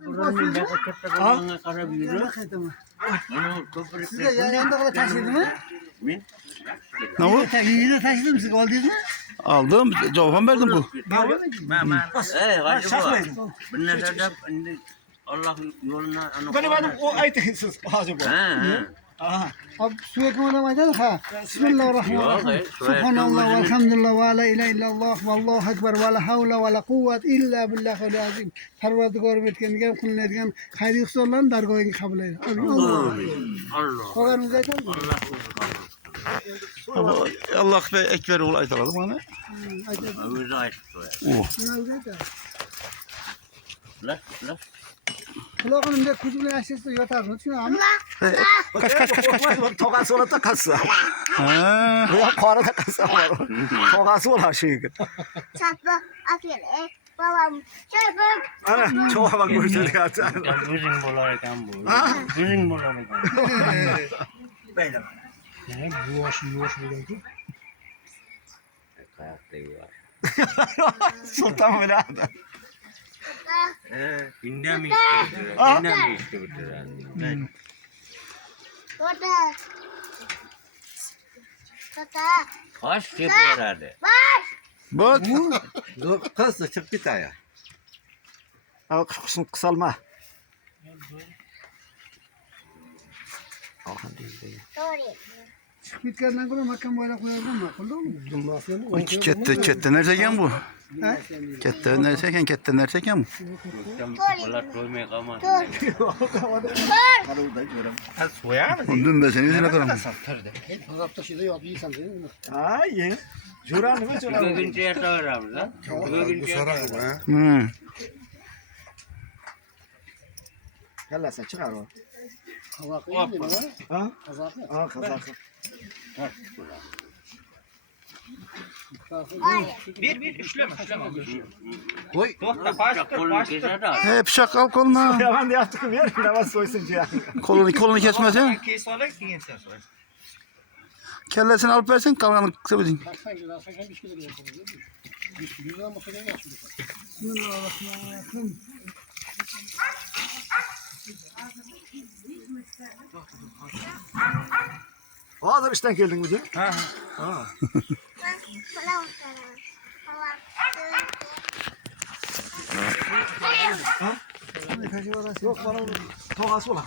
Buranın ne kadar karanlığa karabiliyor. Onu toprak. Size yanında kadar taşıdı mı? Mi? Ne o? Yine taşıdı mı? Siz aldınız mı? Aldım. Cevap verdim bu. Benar ada Allah yoluna Benim o ayetinsiniz hacı bu. Abi su ekmeğine başladı ha. Bismillahirrahmanirrahim. Subhanallah velhamdülillah ve la ilahe illallah vallahu ekber ve la havle ve la kuvvet illa billahil azim. Parvardigor etkendigen kulun etken hayırlı hususlarını dargoyun kabul eyle. Allah. Koganınıza geldi. Allah be ekber ol aytaladı bana. Öyle ait. La. Kulağının da kucuklu yaşlısı yatar mı? Şunu ama. Kaç. Togası ola da kassa. Ha. Ya kara da kassa var. Togası ola şey. Çarpı aferin. Babam çarpı. Ana çoğa bak görüşürüz ya. Bizim bolar kan bu. Bizim bolar kan. Böyle. Ne bu aşı bilgi. Kayakta var. Sultan böyle adam. Pindah mi işte betulan. Orada. Tata. Kaç yapıyor herhalde? Baş. Bak. Kız da çık bir tane. Al kısalma. Sorry. Bitkenden sonra makam böyle koyalım mı? Kullu mu? Kette nereden bu? Kette nereden bu? Bolar doymuyor ama. Dün ben seni yüzüne karam. Ha ye. Juran mı juran? Bugün cerita var lan. Bugün cerita. Gel sen çıkar o. Kazak iyi mi? Ha? Kazak. Ha kazak. Bir üçleme. Koy. Kolunu keser de. Hep şakal koluna. Ya ben de yaptım yer bir namaz soysun ya. Kolunu kesmez ya. Kes olarak kiyen sen sonra. Kellesini alıp versen kalanı kısa bilin. Bismillahirrahmanirrahim. Hazır işten geldin mi? Ha. Yok bana togası ola.